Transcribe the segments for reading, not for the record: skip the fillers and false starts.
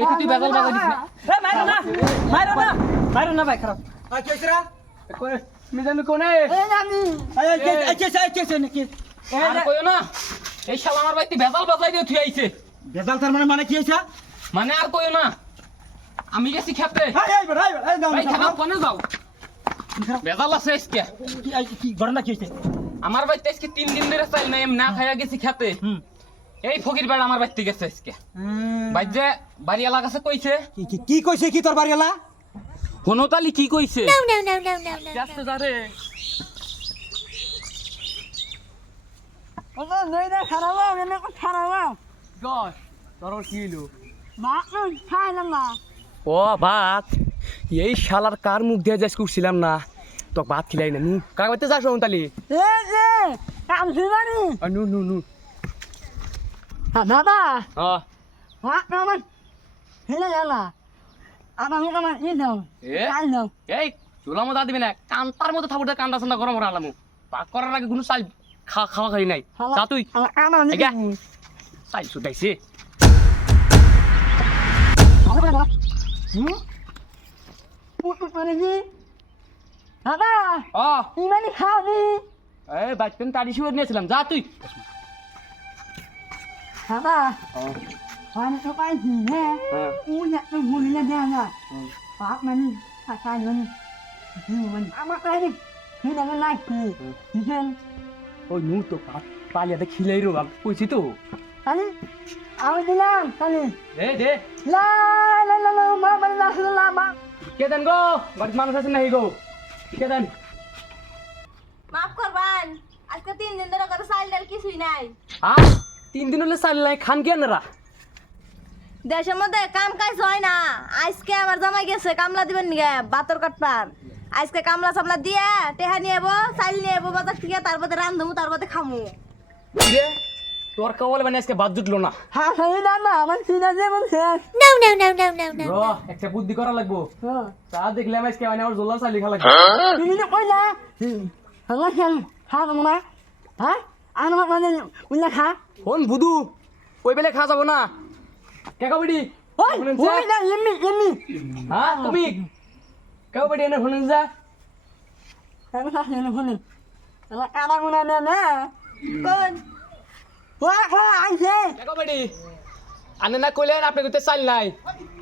এটা তুই বেজাল বাজাই দিস না এ মারো না ভাই খারাপ কি হইছে রে কই মিজানু কোনে নাকি আর কইও না এই শালা আমার ভাই তুই বেজাল বাজাই দিয়ে তুই আইছে বেজাল তার মানে কি হইছে মানে আর কইও না আমি গেছি খেতে ভাই খারাপ কোনে যাও বেজাল আছে আজকে কি ঘটনা কি হইছে আমার ভাই আজকে 3 দিন ধরে চাইল না এম না খাইয়া গেছি খেতে এই ফকির বেড়া আমার বাইতে গেছে আজকে ভাই যে বাড়িওয়ালা কাছে কইছে কি কইছে কি তোর বাড়িওয়ালা হনতালি কি কইছে No. ব্যস্ত যারে ওটা নইরা খারাপ এনে কো খারাপ গস তোর কি হইলো মা খাই না ও ভাত এই শালার কার মুখ দিয়ে যাস করছিলাম না তো ভাত খিলাই না নু কাগজতে যাস তালি এ কাম দিবানি নু নু নু দাদা হ্যাঁ মা কামান হেলা জানা আমি কামান ই নাও এ কাই নাও এই চুলা মজা দিবি না কান্তার মতো থাকুটা কান্দা সান্দা গরম রাখলাম পাক করার আগে কোনো চাল খাওয়া খাই নাই যা তুই কামান আজ্ঞা চাল সুদাইছে মানে কি দাদা ও ইমানি খাও নি এই বাইতেন তাড়ি শুয়ে নিয়েছিলাম যা তুই দাদা মানে তো পাইছি হ্যাঁ উনি তো মুলিয়া দেয়া না পাক মানে খাই মানে মানে আমার কাছে হিনা না নাই দিছেন ওই নু তো পালিয়াতে খিলাই রো কইছি তো তাহলে আমি দিলাম তাহলে দে দে লা লা লা লা মা মানে না লা মা কে দেন গো বাড়িতে মানুষ আছে নাকি গো কে দেন মাফ করবেন আজকে 3 দিন ধরে করে চাল ডাল কিছুই নাই আ 3 দিন হলে চাল নাই খান কে নারা দেশের মধ্যে কাম কাজ হয় না আজকে আমার জামাই গেছে কামলা দিবেন নিগে বাতর কাটপার আজকে কামলা সামলা দিয়ে টেহা নিয়ে এবো চাল নিয়ে এবো বাজার থেকে তারপরে রান্ধমু তারপরে খামু রে তোর কওয়ালে মানে আজকে বাদ জুটলো না হ্যাঁ হই না না আমার সিনা যে বলছে র একটা বুদ্ধি করা লাগবো তা দেখলাম আজকে মানে আমার জোলা চালি খাওয়া লাগবে তুমি না কইলা আমার খেল খা তোমরা হ্যাঁ আমার মানে উল্লা খা কোন বুদু ওই বেলে খাওয়া যাবো না কে কাবডি ওই ওই না এমনি হ্যাঁ তুমি কাবডি এনে শুনুন যা আমি খা এনে শুনি আমার কাটা গুনা না না কোন ওয়া খা আইছে কে কাবডি আনে না কইলেন আপনি কইতে চাল নাই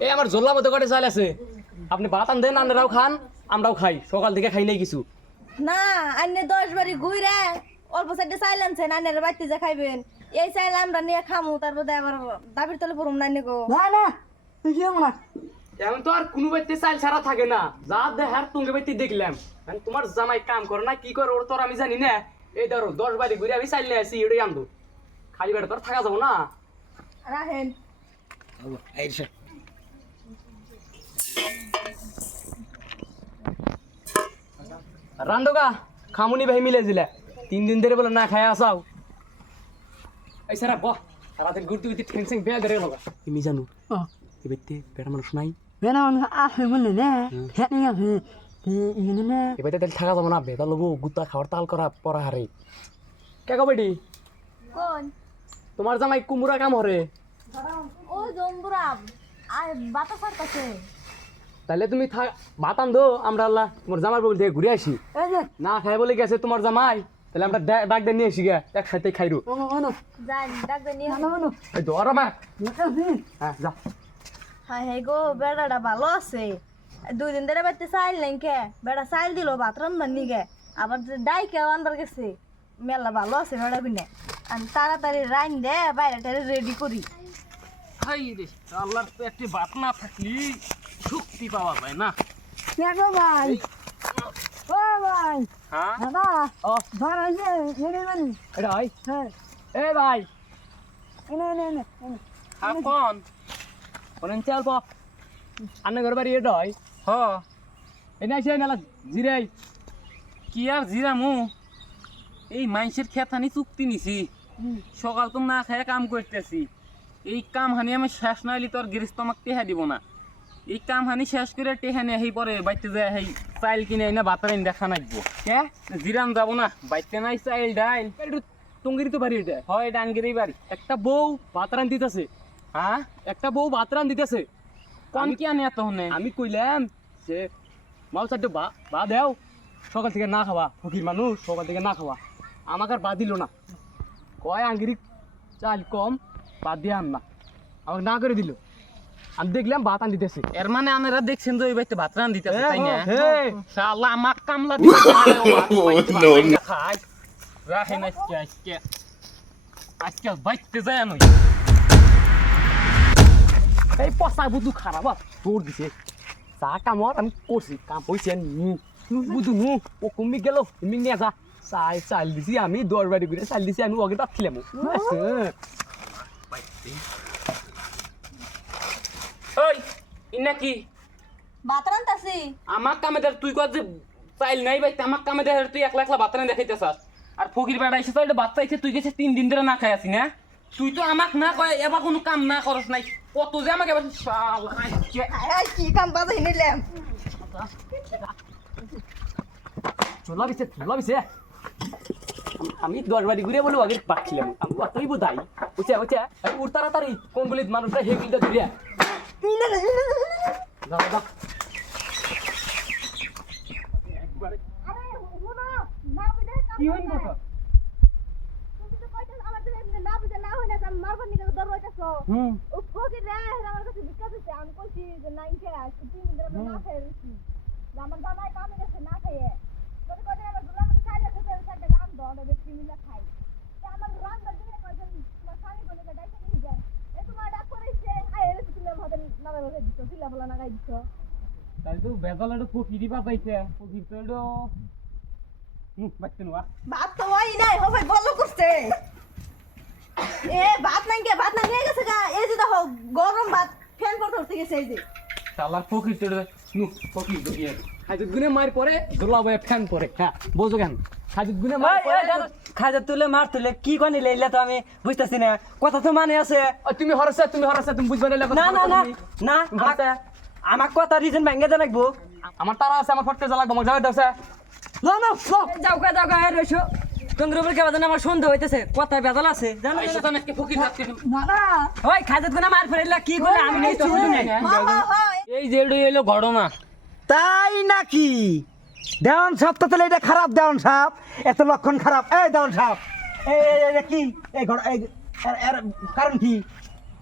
এই আমার জোলা মতো করে চাল আছে আপনি ভাত আন দেন আন্নারাও খান আমরাও খাই সকাল থেকে খাই নাই কিছু না আন্নে 10 বাড়ি ঘুরে অল্প সাইডে চাইল আনছেন আন্নের বাড়িতে যা খাইবেন এই চাইল আমরা নিয়ে খামু তারপরে আবার দাবির তলে পড়ুম না নিগো না না তুই কেমন না এখন তো আর কোনো ব্যক্তি চাল ছাড়া থাকে না যা দেহার তুঙ্গে ব্যক্তি দেখলাম তোমার জামাই কাম করে না কি করে ওর তোর আমি জানি না এই ধরো 10 বাড়ি ঘুরে আমি চাইল নিয়ে আসি এটাই আনবো খালি বেড়ে তোর থাকা যাবো না রাহেন রান্দোগা খামুনি ভাই মিলে দিলে 3 দিন ধরে বলে না খায় আসাও এই সারা বাহ সারাদিন ঘুরতে ঘুরতে টেনশন বেয়া ধরে গেল তুমি জানো এবারে বেড়া মানুষ নাই বেনা মানে আসে বলে না খেতে আছে ইনে না এবারে তাহলে থাকা যাবো না বেদা লোবো গুতা খাওয়ার তাল করা পড়া হারে কে কবেডি কোন তোমার জামাই কুমুরা কাম হরে ও জম্বুরা আর বাতাস কাছে তাহলে তুমি ভাত আন দো আমরা আল্লাহ তোমার জামাই বল থেকে ঘুরে আসি এই যে না খাই বলে গেছে তোমার জামাই তাহলে আমরা ডাক দিয়ে নিয়ে আসি গে একসাথে খাইরু ওনো যান ডাকবে নিয়ে ওনো ওনো এই ধর মা দেখছি হ্যাঁ যা হ্যাঁ হে গো বেড়াটা ভালো আছে 2 দিন ধরে বাড়িতে চাইল নাই কে বেড়া চাইল দিল ভাত রান্নার নিগে আবার ডাই কেউ আন্দার গেছে মেলা ভালো আছে বেড়া বিনে আমি তাড়াতাড়ি রাইন দে বাইরেটা রেডি করি হাই রে আল্লাহর পেটে ভাত না থাকলি শক্তি পাওয়া যায় না দেখো ভাই ও ভাই হ্যাঁ দাদা ও ভাই যে এনে মানে এটা ভাই হ্যাঁ এ ভাই এনে আপন কোন চাল পা আন্না ঘর বাড়ি এটা হয় হ এনে আসে নালা জিরাই কি আর জিরামু এই মাইনসের খেতানি চুক্তি নিছি সকাল তো না খায় কাম করতেছি এই কাম হানি আমি শেষ না হইলে তোর গৃহস্থ আমাকে টেহা দিব না এই কাম হানি শেষ করে টেহা নিয়ে এই পরে বাইতে যায় এই চাইল কিনে এনে বাতার এনে দেখা নাকবো কে জিরাম যাবো না বাইতে নাই চাইল ডাইল টঙ্গিরি তো বাড়ি এটা হয় ডানগিরি বাড়ি একটা বউ ভাত রান দিতেছে হ্যাঁ একটা বউ ভাত রান দিতেছে। কোন কি আনে এত হনে আমি কইলাম যে মাও চারটে বা দেও, সকাল থেকে না খাওয়া, ফকির মানুষ সকাল থেকে না খাওয়া। আমাকে আর বা দিল না, কয় আঙ্গিরি চাল কম, বাদ দিয়ে আন না, আমাকে না করে দিল। আমি দেখলাম ভাত আন দিতেছে। এর মানে আপনারা দেখছেন যে ওই বাড়িতে ভাত রান দিতেছে তাই না হে শালা আমাক কামলা দিতেছে No, খাই রাখেন আজকে বাইতে যায় নই এই পচা বুধু খারাপ তোর দিছে চা কামত আমি করছি, কাম হয়েছে বুধু নু ও কমি গেল, তুমি নিয়ে যা চাল দিছি আমি, দরবারি করে চাল দিছি আমি, ওকে পাচ্ছিলাম। ওই ইনা কি ভাত রান্তাছি আমার কামে দেখ তুই কত যে চাইল নাই বাইতে আমার কামে দেখ তুই একলা একলা ভাত রান দেখাইতেছাস আর ফকির বেড়া এসে তো এটা বাচ্চা এসে তুই গেছে 3 দিন ধরে না খাই আছি না তুই তো আমাক না কয় এবার কোনো কাম না করস নাই কত যে আমাকে এবার শালা কি কাম বাজাই নিলাম চলা বিছে আমি দরবারি ঘুরে বলে ওকে পাচ্ছিলাম। আমি অতই বোধাই বুঝছে উঠ তাড়াতাড়ি কোন গুলি মানুষরা হেগুলিটা ধরিয়া যাও যাও। কি হইন কথা হুম আমার জামাই কামে গেছে না খাইয়ে যদি কদিন আমার দুলার মধ্যে চাইলে খেতে চারটে রাম দো অনেক ব্যক্তি মিলে খাই আমার রান্নার দিনে কয়েকজন তোমার স্বামী বলে ডাইতে নিয়ে যায় এ তোমার ডাক করেছে আয় এলে তুমি আমার হাতে নামে বসে দিচ্ছ পিলা বলা না গাই দিচ্ছ তাই তো বেজাল একটু ফকিরই পাইছে ফকির তো একটু বাচ্চা নোয়া ভাত তো ওই নাই ও ভাই বলো করছে এ ভাত নাই কে ভাত না নিয়ে গেছে গা এই যে দেখো গরম ভাত ফ্যান করতে উঠতে গেছে এই যে শালার ফকির তো ফকির দিয়ে হাজত গুনে মার পরে দোলা বয়ে ফ্যান পরে, হ্যাঁ বোঝো কেন হাজত গুনে মার পরে খাজা তুলে মার তুলে কি কনি লইলা তো আমি বুঝতাছি না কথা তো মানে আছে তুমি হরসা তুমি বুঝবে না না না না না আমাক কথা রিজন ভাঙ্গে দে লাগবো আমার তারা আছে, আমার ফটকে জ্বালাক আমার যাবে দাও না না যাও কা রইছো তোমরা উপর কেবা জানা আমার সন্দেহ হইতেছে কথা বেজাল আছে জানো আইসা তো নাকি ফকির হাত কেটে ওই খাজাত গুনা মার ফেরাইলা কি করলে আমি নেই তো এই যে এলো ঘটনা তাই নাকি দেওয়ান সাহেব তো তাহলে এটা খারাপ দেওয়ান সাহেব এত লক্ষণ খারাপ এই দেওয়ান সাহেব এই কি এই কারণ কি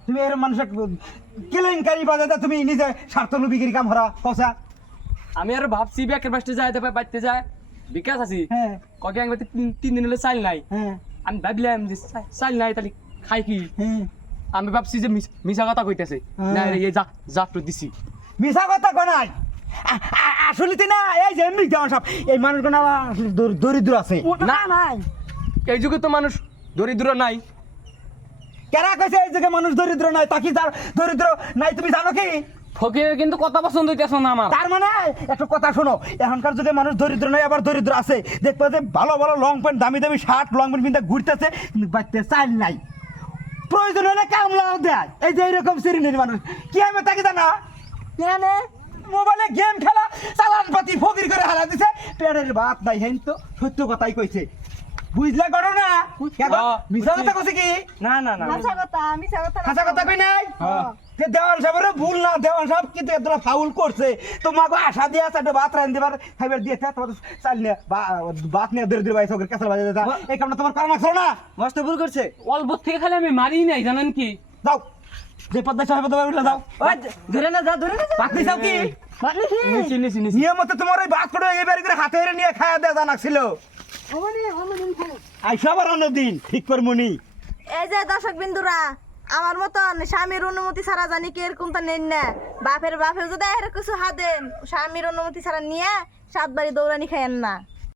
তুমি এর মানুষের কেলেঙ্কারি বাজাতে তুমি নিজে স্বার্থলোভীগিরি কাম হরা কসা আমি আর ভাবছি ব্যাকের বাসতে যায় তারপর বাইতে যায় বিকাশ আছি হ্যাঁ ককে একবার 3 দিন হলে চাল নাই। হ্যাঁ আমি ভাবলাম যে চাল নাই তাহলে খাই কি, হ্যাঁ আমি ভাবছি যে মিশা কথা কইতেছে না রে এই জাফর দিছি। মিশা কথা কোনাই আসলে না এই যে এমনি দেওয়ান সাহেব এই মানুষগুলো দরিদ্র আছে না নাই এই যুগে তো মানুষ দরিদ্র নাই। কেরা কইছে এই যুগে মানুষ দরিদ্র নাই তাকি যার দরিদ্র নাই তুমি জানো কি ফকিরের কিন্তু কথা পছন্দ হইতেছ না আমার তার মানে একটা কথা শোনো এখনকার যুগে মানুষ দরিদ্র নাই আবার দরিদ্র আছে দেখবে যে ভালো ভালো লং প্যান্ট দামি দামি শার্ট লং প্যান্ট পিনতে ঘুরতেছে কিন্তু বাড়তে চাল নাই প্রয়োজন হলে কামলাও দেয় এই যে এইরকম শ্রেণীর মানুষ কি আমি তাকে জানা মোবাইলে গেম খেলা চালান পাতি ফকির করে হারা দিছে পেটের ভাত নাই হেন তো সত্য কথাই কইছে বুঝলে করো না মিশা কথা কইছে কি না না না মিছা কথা খাসা কথা কই নাই যে দেওয়ান সাহেবের ভুল না দেওয়ান সাহেব কিন্তু এতটা ফাউল করছে তোমাকে আশা দিয়ে চারটে ভাত রান দিবার খাইবার দিয়েছে তোমার চাল নিয়ে ভাত নিয়ে দূরে দূরে ভাই সকের কাছে বাজে যেতা এই কারণে তোমার কারণ আছে না মস্ত ভুল করছে অল্প থেকে খালি আমি মারি নাই জানেন কি যাও যে পদ্মা সাহেব তোমার উঠলে যাও ধরে না ভাত নিছাও কি নিছি নিয়মতে তোমার ওই ভাত করে এবারে করে হাতে হেরে নিয়ে খাওয়া দেওয়া জানা ছিল আইসা আবার অন্যদিন ঠিক করমুনি এই যে দর্শক বিন্দুরা আমার মতন স্বামীর অনুমতি ছাড়া জানি কি এরকম তো নেন না বাপের যদি এর কিছু হাত দেন স্বামীর অনুমতি ছাড়া নিয়ে 7 বাড়ি দৌড়ানি খাইয়েন না।